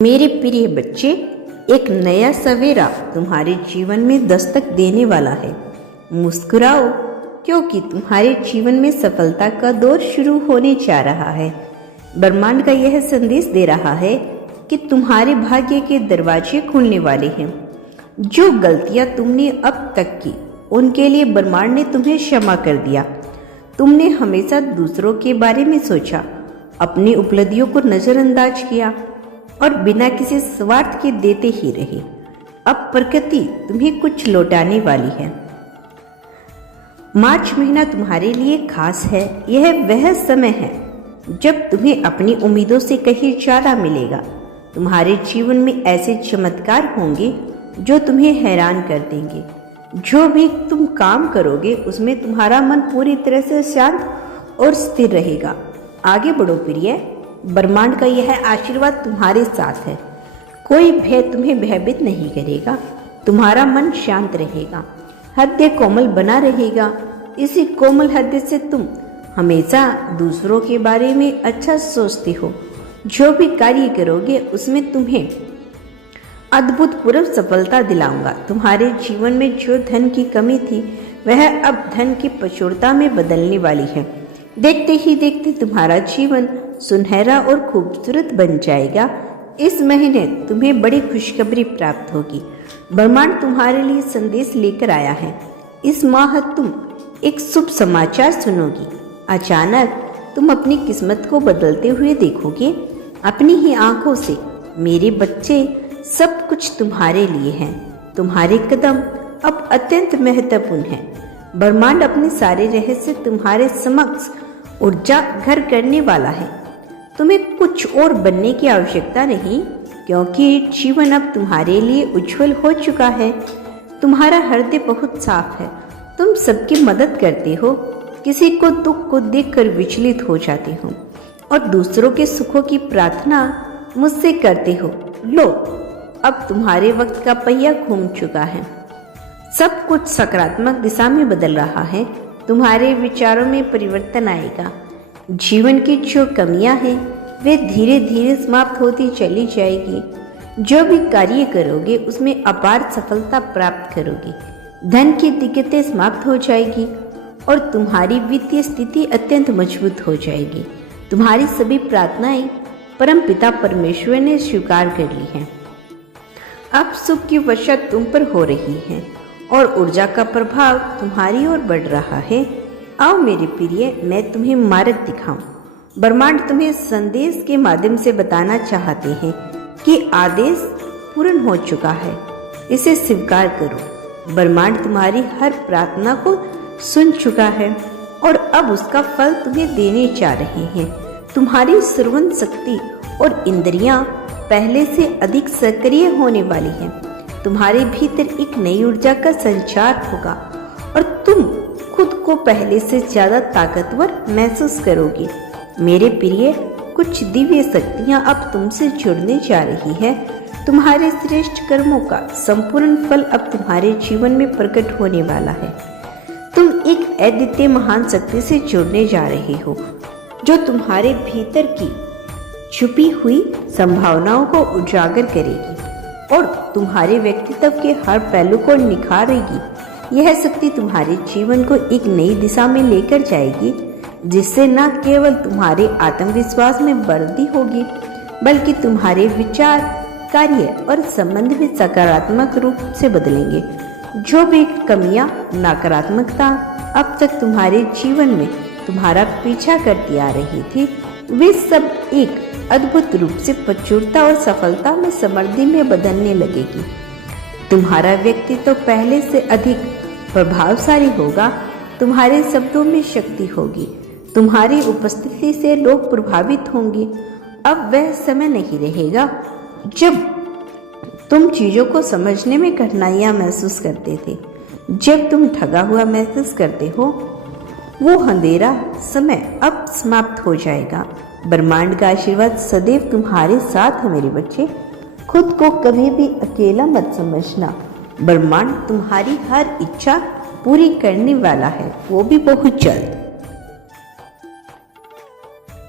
मेरे प्रिय बच्चे, एक नया सवेरा तुम्हारे जीवन में दस्तक देने वाला है। मुस्कुराओ, क्योंकि तुम्हारे जीवन में सफलता का दौर शुरू होने जा रहा है। ब्रह्मांड का यह संदेश दे रहा है कि तुम्हारे भाग्य के दरवाजे खुलने वाले हैं। जो गलतियां तुमने अब तक की, उनके लिए ब्रह्मांड ने तुम्हें क्षमा कर दिया। तुमने हमेशा दूसरों के बारे में सोचा, अपनी उपलब्धियों को नजरअंदाज किया और बिना किसी स्वार्थ के देते ही रहे। अब प्रकृति तुम्हें कुछ लौटाने वाली है। मार्च महीना तुम्हारे लिए खास है। यह वह समय है जब तुम्हें अपनी उम्मीदों से कहीं ज्यादा मिलेगा। तुम्हारे जीवन में ऐसे चमत्कार होंगे जो तुम्हें हैरान कर देंगे। जो भी तुम काम करोगे उसमें तुम्हारा मन पूरी तरह से शांत और स्थिर रहेगा। आगे बढ़ो प्रिय, ब्रह्मांड का यह आशीर्वाद तुम्हारे साथ है। कोई भय तुम्हें भयभीत नहीं करेगा। तुम्हारा मन शांत रहेगा, हृदय कोमल बना रहेगा। इसी कोमल हृदय से तुम हमेशा दूसरों के बारे में अच्छा सोचते हो। जो भी कार्य करोगे उसमें तुम्हें अद्भुतपूर्व सफलता दिलाऊंगा। तुम्हारे जीवन में जो धन की कमी थी, वह अब धन की प्रचुरता में बदलने वाली है। देखते ही देखते तुम्हारा जीवन सुनहरा और खूबसूरत बन जाएगा। इस महीने तुम्हें बड़ी खुशखबरी प्राप्त होगी। ब्रह्मांड तुम्हारे लिए संदेश लेकर आया है। इस माह तुम एक शुभ समाचार सुनोगी। अचानक तुम अपनी किस्मत को बदलते हुए देखोगे अपनी ही आंखों से। मेरे बच्चे, सब कुछ तुम्हारे लिए है। तुम्हारे कदम अब अत्यंत महत्वपूर्ण है। ब्रह्मांड अपने सारे रहस्य तुम्हारे समक्ष ऊर्जा घर करने वाला है। तुम्हें कुछ और बनने की आवश्यकता नहीं, क्योंकि जीवन अब तुम्हारे लिए उज्जवल हो चुका है। तुम्हारा हृदय बहुत साफ है। तुम सबकी मदद करते हो, किसी को दुख को देखकर विचलित हो जाते हो और दूसरों के सुखों की प्रार्थना मुझसे करते हो। लो, अब तुम्हारे वक्त का पहिया घूम चुका है। सब कुछ सकारात्मक दिशा में बदल रहा है। तुम्हारे विचारों में परिवर्तन आएगा। जीवन की जो कमियां हैं, वे धीरे धीरे समाप्त होती चली जाएगी। जो भी कार्य करोगे उसमें अपार सफलता प्राप्त करोगे। धन की दिक्कतें समाप्त हो जाएगी और तुम्हारी वित्तीय स्थिति अत्यंत मजबूत हो जाएगी। तुम्हारी सभी प्रार्थनाएं परमपिता परमेश्वर ने स्वीकार कर ली हैं। अब सुख की वर्षा तुम पर हो रही है और ऊर्जा का प्रभाव तुम्हारी ओर बढ़ रहा है। आओ मेरे प्रिय, मैं तुम्हें मार्ग दिखाऊं। ब्रह्मांड तुम्हें संदेश के माध्यम से बताना चाहते हैं कि आदेश पूर्ण हो चुका है। इसे स्वीकार करो। ब्रह्मांड तुम्हारी हर प्रार्थना को सुन चुका है और अब उसका फल तुम्हें देने जा रहे हैं। तुम्हारी श्रवण शक्ति और इंद्रियां पहले से अधिक सक्रिय होने वाली हैं। तुम्हारे भीतर एक नई ऊर्जा का संचार होगा और तुम खुद को पहले से ज्यादा ताकतवर महसूस करोगे। मेरे प्रिय, कुछ दिव्य शक्तियां अब तुमसे जुड़ने जा रही है। तुम्हारे श्रेष्ठ कर्मों का संपूर्ण फल अब तुम्हारे जीवन में प्रकट होने वाला है। तुम एक अद्वितीय महान शक्ति से जुड़ने जा रहे हो, जो तुम्हारे भीतर की छुपी हुई संभावनाओं को उजागर करेगी और तुम्हारे व्यक्तित्व के हर पहलू को निखारेगी। यह शक्ति तुम्हारे जीवन को एक नई दिशा में लेकर जाएगी, जिससे न केवल तुम्हारे आत्मविश्वास में वृद्धि होगी, बल्कि तुम्हारे विचार, कार्य और संबंध भी सकारात्मक रूप से बदलेंगे। जो भी कमियां, नकारात्मकता अब तक तुम्हारे जीवन में तुम्हारा पीछा करती आ रही थी, वे सब एक अद्भुत रूप से प्रचुरता और सफलता में समृद्धि में बदलने लगेगी। तुम्हारा व्यक्तित्व पहले से अधिक प्रभावशाली होगा। तुम्हारे शब्दों में शक्ति होगी। तुम्हारी उपस्थिति से लोग प्रभावित होंगे। अब वह समय नहीं रहेगा जब तुम चीजों को समझने में कठिनाइयां महसूस करते थे। जब तुम ठगा हुआ महसूस करते हो, वो अंधेरा समय अब समाप्त हो जाएगा। ब्रह्मांड का आशीर्वाद सदैव तुम्हारे साथ है मेरे बच्चे। खुद को कभी भी अकेला मत समझना। ब्रह्मांड तुम्हारी हर इच्छा पूरी करने वाला है, वो भी बहुत जल्द।